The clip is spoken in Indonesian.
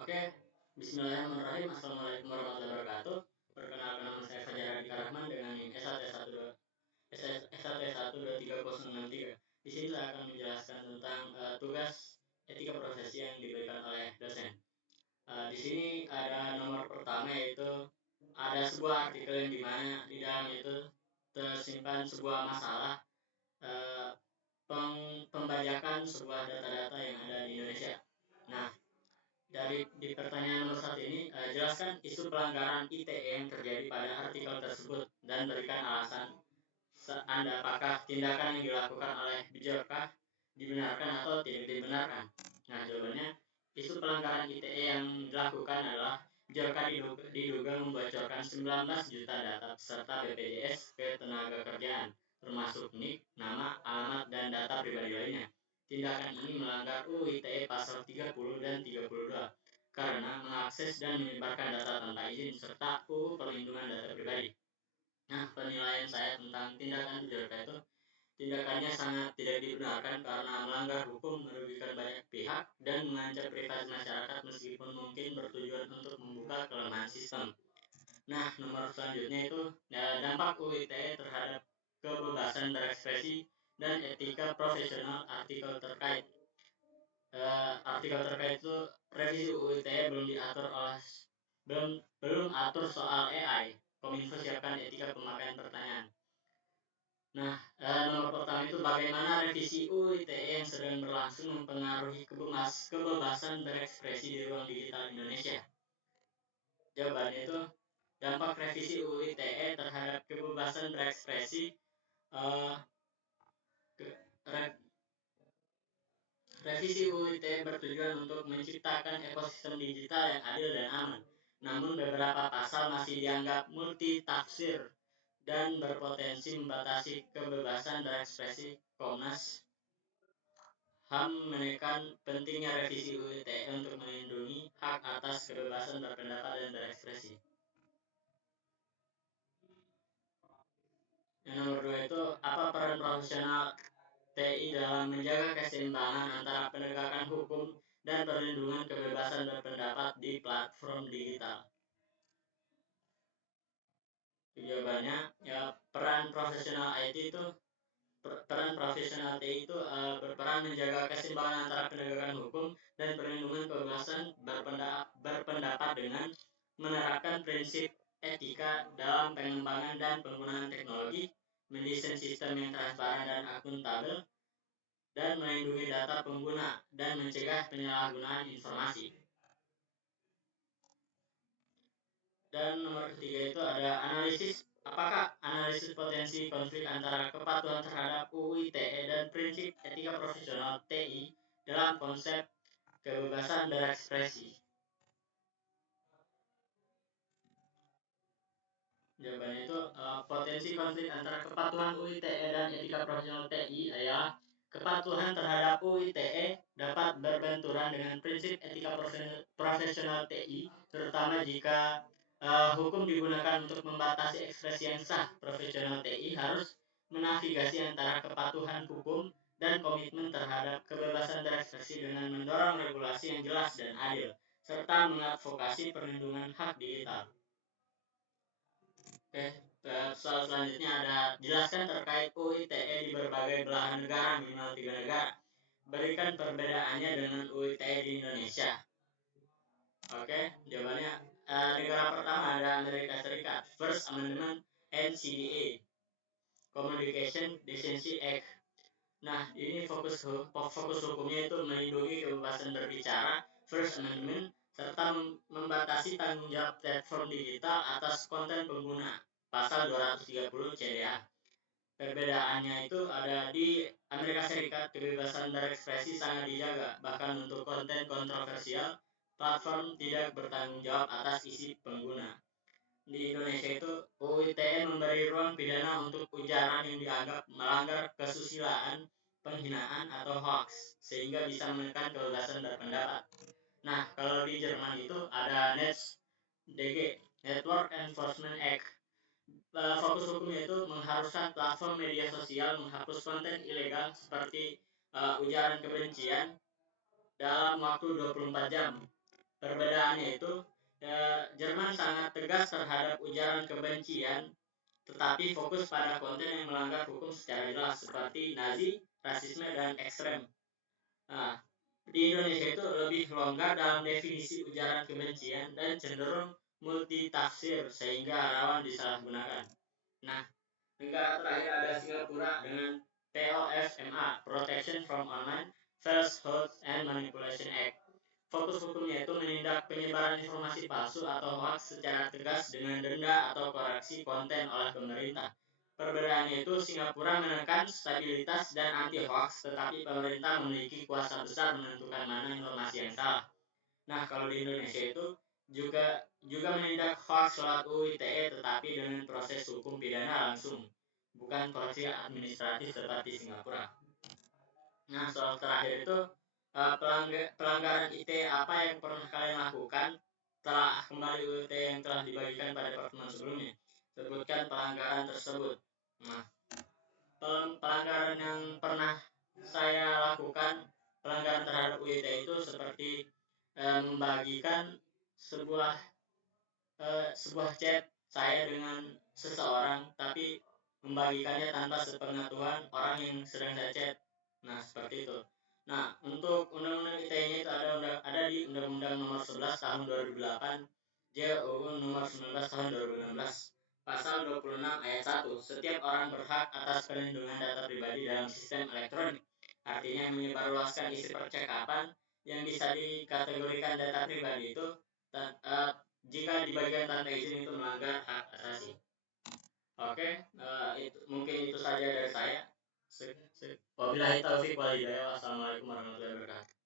Oke, Bismillahirrahmanirrahim. Assalamualaikum warahmatullahi wabarakatuh. Perkenalkan, nama saya Fajar Hadi Rahman dengan NIM S1T12303. Di sini saya akan menjelaskan tentang tugas etika profesi yang diberikan oleh dosen. Di sini ada nomor pertama, yaitu ada sebuah artikel yang dimana di dalam itu tersimpan sebuah masalah eh, pembajakan sebuah data-data yang ada di Indonesia. Nah, di pertanyaan nomor 1 ini, jelaskan isu pelanggaran ITE yang terjadi pada artikel tersebut dan berikan alasan Anda apakah tindakan yang dilakukan oleh Bjorka dibenarkan atau tidak dibenarkan. Nah, jawabannya, isu pelanggaran ITE yang dilakukan adalah Bjorka diduga membocorkan 19 juta data peserta BPJS Ketenagakerjaan, termasuk NIK, nama, alamat, dan data pribadi lainnya. Tindakan ini melanggar UU ITE pasal 30 dan 32 karena mengakses dan menyebarkan data tanpa izin serta UU Perlindungan Data Pribadi. Nah, penilaian saya tentang tindakan Bjorka itu, tindakannya sangat tidak dibenarkan karena melanggar hukum, merugikan banyak pihak, dan mengancam privasi masyarakat meskipun mungkin bertujuan untuk membuka kelemahan sistem. Nah, nomor selanjutnya itu dampak UU ITE terhadap kebebasan berekspresi dan etika profesional. Artikel terkait itu, revisi UU ITE belum atur soal AI. Kominfo siapkan etika pemakaian pertanyaan. Nah, nomor pertama itu, bagaimana revisi UU ITE yang sedang berlangsung mempengaruhi kebebasan berekspresi di ruang digital Indonesia. Jawabannya itu, dampak revisi UU ITE terhadap kebebasan berekspresi revisi UU ITE bertujuan untuk menciptakan ekosistem digital yang adil dan aman. Namun beberapa pasal masih dianggap multitafsir dan berpotensi membatasi kebebasan berekspresi. Komnas HAM menekan pentingnya revisi UU ITE untuk melindungi hak atas kebebasan berpendapat dan berekspresi. Yang nomor 2 itu, apa peran profesional TI dalam menjaga keseimbangan antara penegakan hukum dan perlindungan kebebasan berpendapat di platform digital. Jawabannya, ya, peran profesional TI itu berperan menjaga keseimbangan antara penegakan hukum dan perlindungan kebebasan berpendapat dengan menerapkan prinsip etika dalam pengembangan dan penggunaan teknologi, mendesain sistem yang transparan dan akuntabel, dan melindungi data pengguna dan mencegah penyalahgunaan informasi. Dan nomor ketiga itu ada apakah analisis potensi konflik antara kepatuhan terhadap UU ITE dan prinsip etika profesional TI dalam konsep kebebasan berekspresi. Jawabannya itu, potensi konflik antara kepatuhan UU ITE dan etika profesional TI adalah kepatuhan terhadap UU ITE dapat berbenturan dengan prinsip etika profesional TI, terutama jika hukum digunakan untuk membatasi ekspresi yang sah. Profesional TI harus menavigasi antara kepatuhan hukum dan komitmen terhadap kebebasan berekspresi dengan mendorong regulasi yang jelas dan adil, serta mengadvokasi perlindungan hak digital. Oke, soal selanjutnya ada, jelaskan terkait UU ITE di berbagai belahan negara, minimal 3 negara. Berikan perbedaannya dengan UU ITE di Indonesia. Oke, jawabannya, negara pertama ada Amerika Serikat, First Amendment NCDA, Communication Decency Act. Nah, ini fokus hukumnya itu melindungi kebebasan berbicara, First Amendment, serta membatasi tanggung jawab platform digital atas konten pengguna, pasal 230 CDA. Perbedaannya itu ada di Amerika Serikat, kebebasan berekspresi sangat dijaga, bahkan untuk konten kontroversial, platform tidak bertanggung jawab atas isi pengguna. Di Indonesia itu, UU ITE memberi ruang pidana untuk ujaran yang dianggap melanggar kesusilaan, penghinaan, atau hoax, sehingga bisa menekan kebebasan berpendapat. Nah, kalau di Jerman itu ada NetzDG, Network Enforcement Act. Fokus hukumnya itu mengharuskan platform media sosial menghapus konten ilegal seperti ujaran kebencian dalam waktu 24 jam. Perbedaannya itu, Jerman sangat tegas terhadap ujaran kebencian, tetapi fokus pada konten yang melanggar hukum secara jelas seperti Nazi, rasisme, dan ekstrem. Nah, di Indonesia itu lebih longgar dalam definisi ujaran kebencian dan cenderung multitafsir sehingga rawan disalahgunakan. Nah, negara terakhir ada Singapura dengan POFMA, Protection from Online Falsehoods and Manipulation Act. Fokus hukumnya itu menindak penyebaran informasi palsu atau hoax secara tegas dengan denda atau koreksi konten oleh pemerintah. Perbedaannya itu Singapura menekan stabilitas dan anti hoax, tetapi pemerintah memiliki kuasa besar menentukan mana informasi yang salah. Nah, kalau di Indonesia itu juga menindak hoax lewat UU ITE, tetapi dengan proses hukum pidana langsung, bukan koreksi administratif seperti Singapura. Nah, soal terakhir itu, pelanggaran ITE apa yang pernah kalian lakukan telah kembali UU ITE yang telah dibagikan pada pertemuan sebelumnya. Sebutkan pelanggaran tersebut. Nah, pelanggaran yang pernah saya lakukan, pelanggaran terhadap UU ITE itu seperti membagikan sebuah chat saya dengan seseorang, tapi membagikannya tanpa sepengetahuan orang yang sedang saya chat. Nah, seperti itu. Nah, untuk undang-undang ITE-nya itu ada di Undang-Undang Nomor 11 Tahun 2008, JUU Nomor 19 Tahun 2016. Pasal 26 ayat 1, setiap orang berhak atas perlindungan data pribadi dalam sistem elektronik. Artinya menyebarluaskan isi percakapan yang bisa dikategorikan data pribadi itu jika dibagikan tanpa izin itu melanggar hak asasi. Oke, mungkin itu saja dari saya. Wabillahi taufiq wal hidayah. Wassalamualaikum warahmatullahi wabarakatuh.